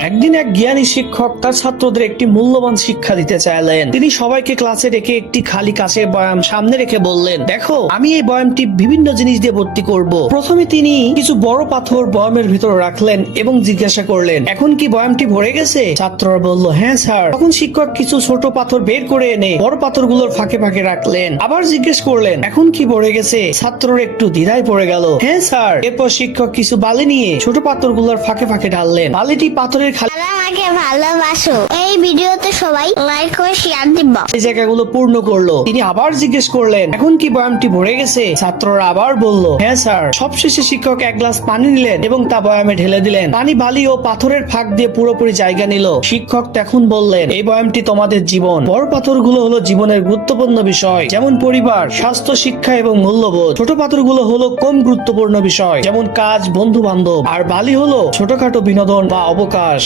একদিন এক জ্ঞানী শিক্ষক তার ছাত্রদের একটি মূল্যবান শিক্ষা দিতে চাইলেন। তিনি সবাইকে ক্লাসে রেখে একটি খালি কাচের বয়াম সামনে রেখে বললেন, দেখো, আমি এই বয়ামটি বিভিন্ন জিনিস দিয়ে ভর্তি করব। প্রথমে তিনি কিছু বড় পাথর বয়ামের ভিতর রাখলেন এবং জিজ্ঞাসা করলেন, এখন কি বয়ামটি ভরে গেছে? ছাত্ররা বলল, হ্যাঁ স্যার। তখন শিক্ষক কিছু ছোট পাথর বের করে এনে বড় পাথরগুলোর ফাঁকে ফাঁকে রাখলেন। আবার জিজ্ঞেস করলেন, এখন কি ভরে গেছে? ছাত্ররা একটু দ্বিধায় পড়ে গেল। হ্যাঁ স্যার। এরপর শিক্ষক কিছু বালি নিয়ে ছোট পাথরগুলোর ফাঁকে ফাঁকে ঢাললেন। বালিটি পাথরের আমাকে ভালোবাসো। এই ভিডিওতে সবাই লাইক করে শেয়ার দিবা। এই জায়গাগুলো পূর্ণ করলো। তিনি আবার জিজ্ঞেস করলেন, এখন কি বয়ামটি ভরে গেছে? ছাত্ররা আবার বলল, হ্যাঁ স্যার। সবশেষে শিক্ষক এক গ্লাস পানি নিলেন এবং তা বয়ামে ঢেলে দিলেন। পানি, বালি ও পাথরের ফাঁক দিয়ে পুরোপুরি জায়গা নিল। শিক্ষক তখন বললেন, এই বয়ামটি তোমাদের জীবন। বড় পাথরগুলো হলো জীবনের গুরুত্বপূর্ণ বিষয়, যেমন পরিবার, স্বাস্থ্য, শিক্ষা এবং মূল্যবোধ। ছোট পাথরগুলো হলো কম গুরুত্বপূর্ণ বিষয়, যেমন কাজ, বন্ধু বান্ধব। আর বালি হলো ছোটখাটো বিনোদন বা অবকাশ।